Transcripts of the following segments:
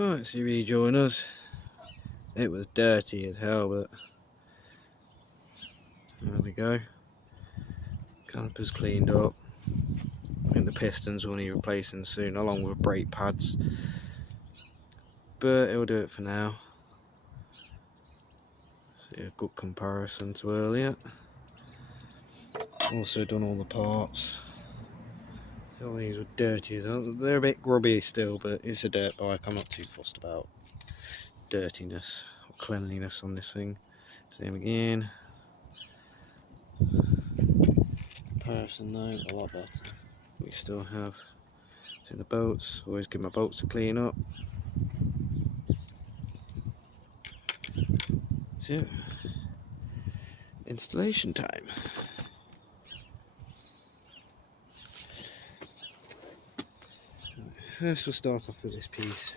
Right, so you rejoin us. It was dirty as hell, but there we go. Caliper's cleaned up. I think the pistons will need replacing soon, along with brake pads. But it'll do it for now. See a good comparison to earlier. Also done all the parts. All these were dirty as hell. They're a bit grubby still, but it's a dirt bike. I'm not too fussed about dirtiness or cleanliness on this thing. Same again. Comparison though, a lot better. We still have in the bolts. Always give my bolts to clean up. So, installation time. First we'll start off with this piece.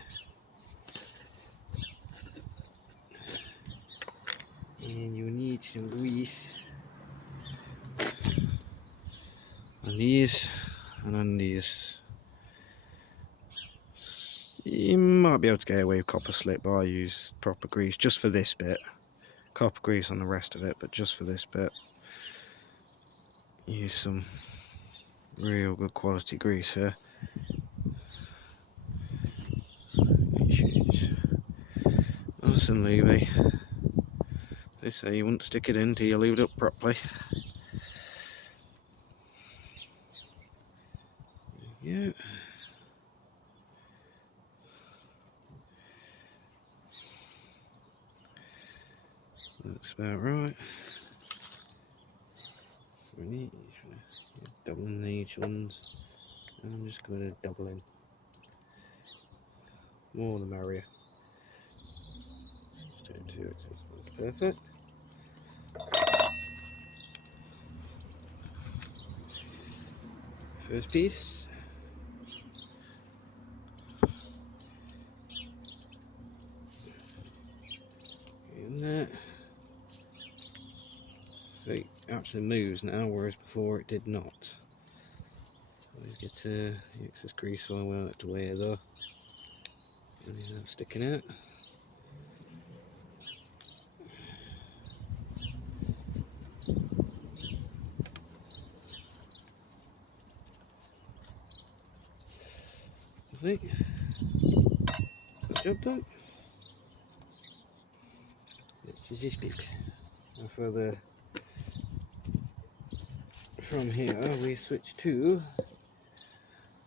And you need some grease on these and on these. You might be able to get away with copper slip, but I use proper grease just for this bit. Copper grease on the rest of it, but just for this bit, use some real good quality grease here. Nice and lubey. They say you wouldn't stick it in until you lubed it up properly. There you go. That's about right. So we need doubling each ones. And I'm just going to double in. More the merrier. Just do it too, it's perfect. First piece. In there. So it actually moves now, whereas before it did not. Always get the excess grease oil out of the way though. And that's sticking out. I think that's job done. This is this bit. Now further from here we switch to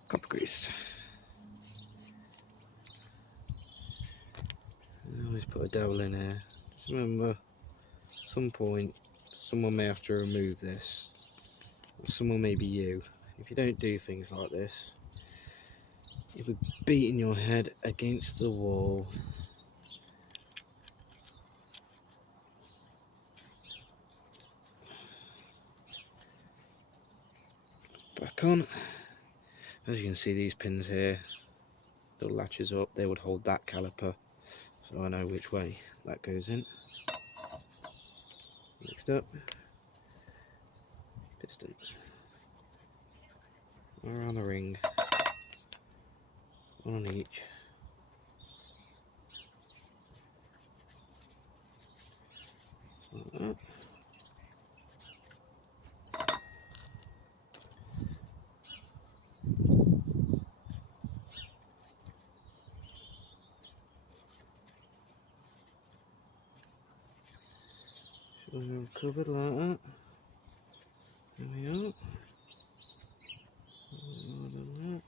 copper grease. I always put a dowel in here. Just remember, at some point someone may have to remove this. Someone may be you. If you don't do things like this, you'll be beating your head against the wall. Back on. As you can see, these pins here, the latches up, they would hold that caliper, so I know which way that goes in. Next up, pistons. Around the ring, one on each. Like that. Covered like that. There we are. That.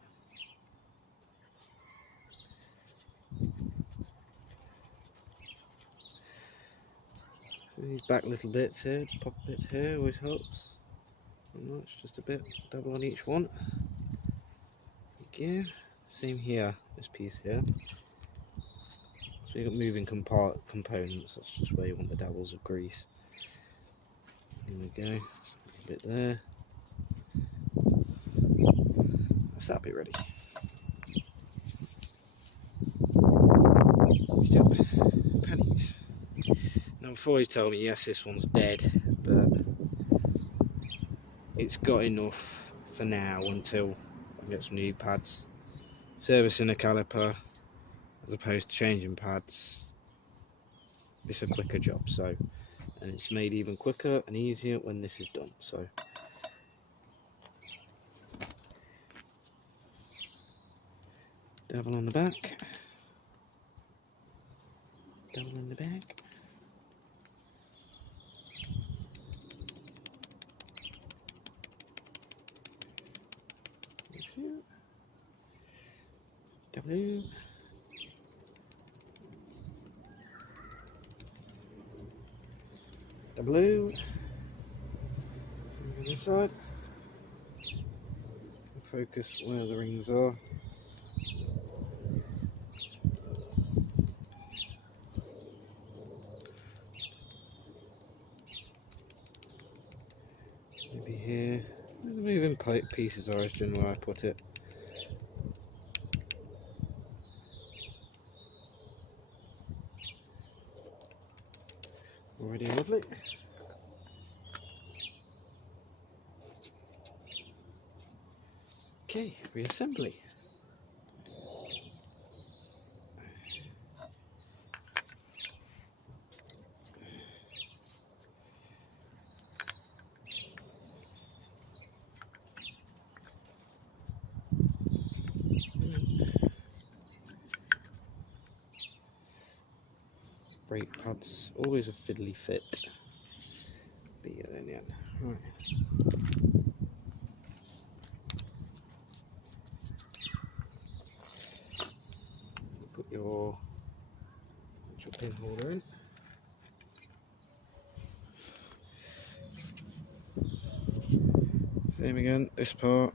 So these back little bits here, pop a bit here, always helps. Not much, just a bit, double on each one. Again, same here, this piece here. So you've got moving components, that's just where you want the dabbles of grease. There we go, a bit there. That's that bit ready. Pennies. Now before you tell me, yes, this one's dead, but it's got enough for now until I get some new pads. Servicing a caliper, as opposed to changing pads. It's a quicker job, so, and it's made even quicker and easier when this is done. So double on the back, double on the back. Double. Double. On this side. Focus where the rings are. Maybe here. Where the moving pieces are is generally where I put it. Already lovely. Okay, reassembly. Brake pads, always a fiddly fit. But yeah, then yeah. Right. Put your pin holder in. Same again, this part,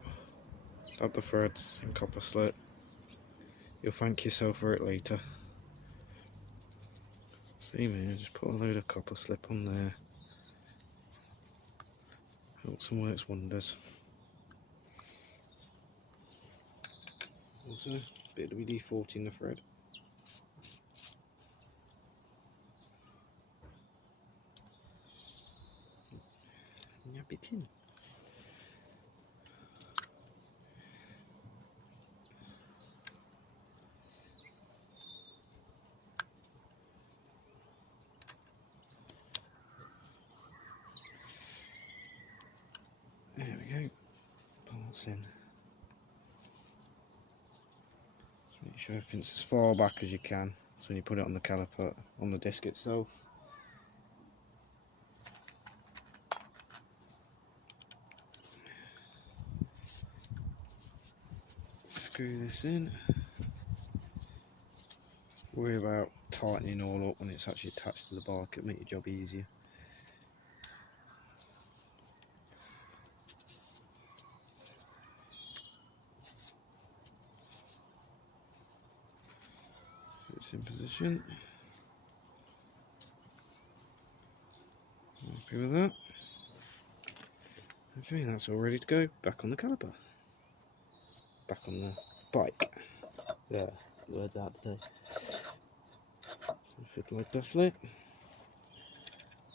add the threads and copper slit. You'll thank yourself for it later. Same here, just put a load of copper slip on there. Helps and works wonders. Also, a bit of WD-40 the thread. Nab it in. There we go. Parts in. Just make sure everything's as far back as you can. So when you put it on the caliper, on the disc itself. Screw this in. Worry about tightening all up when it's actually attached to the bike. It'll make your job easier. So it's in position. Happy with that. Okay, that's all ready to go. Back on the caliper. Back on the bike. There, words out today. So fiddle like deathly.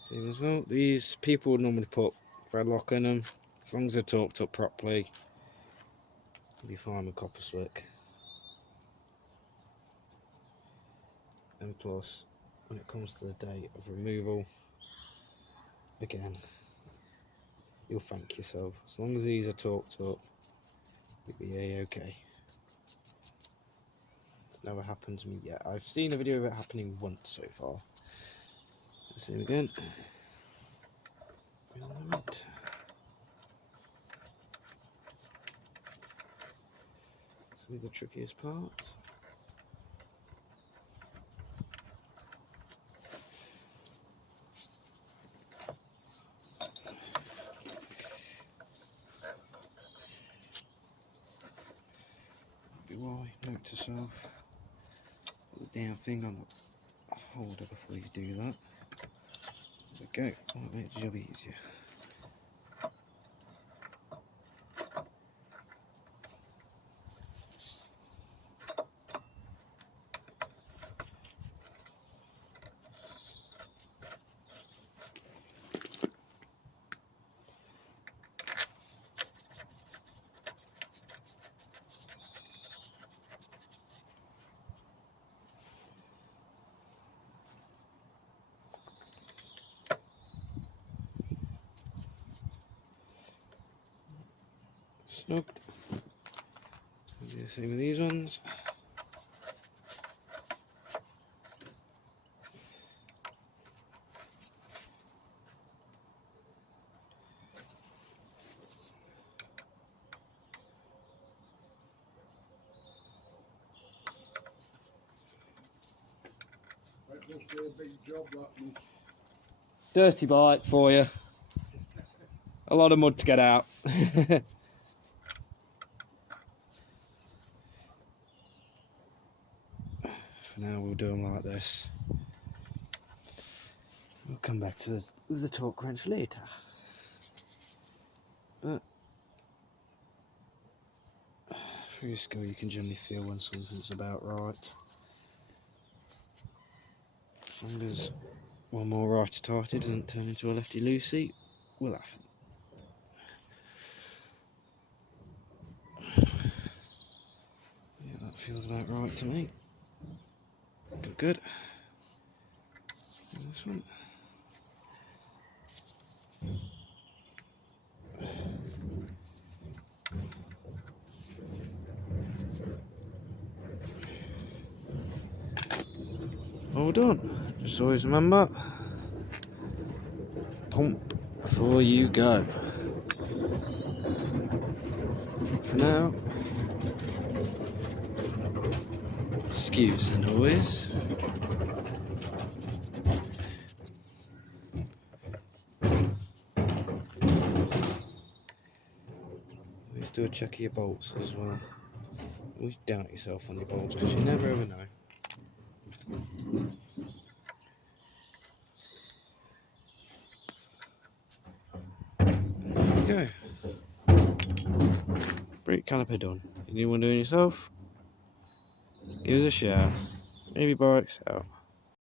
Same as well. These people would normally put thread lock in them. As long as they're torqued up properly, you'll be fine with copper slick. And plus, when it comes to the day of removal, again, you'll thank yourself. As long as these are torqued up, you'll be a-okay. It's never happened to me yet. I've seen a video of it happening once so far. Let's see again. It's the trickiest part. Why, note to self, put the damn thing on the holder before you do that. There we go, that makes the job easier. snug. Do the same with these ones. That must be a big job, that one. Dirty bike for you. A lot of mud to get out. For now we'll do them like this. We'll come back to the torque wrench later. But through your skill you can generally feel when something's about right. As long as one more righty tighty doesn't turn into a lefty loosey, we'll have it. Yeah, that feels about right to me. Good, good. And this one. All done. Just always remember, pump before you go. For now, excuse the noise. Always do a check of your bolts as well. Always doubt yourself on your bolts because you never ever know. There we go. Brake caliper done. You want to do it yourself? Give us a shout. Maybe bikes out.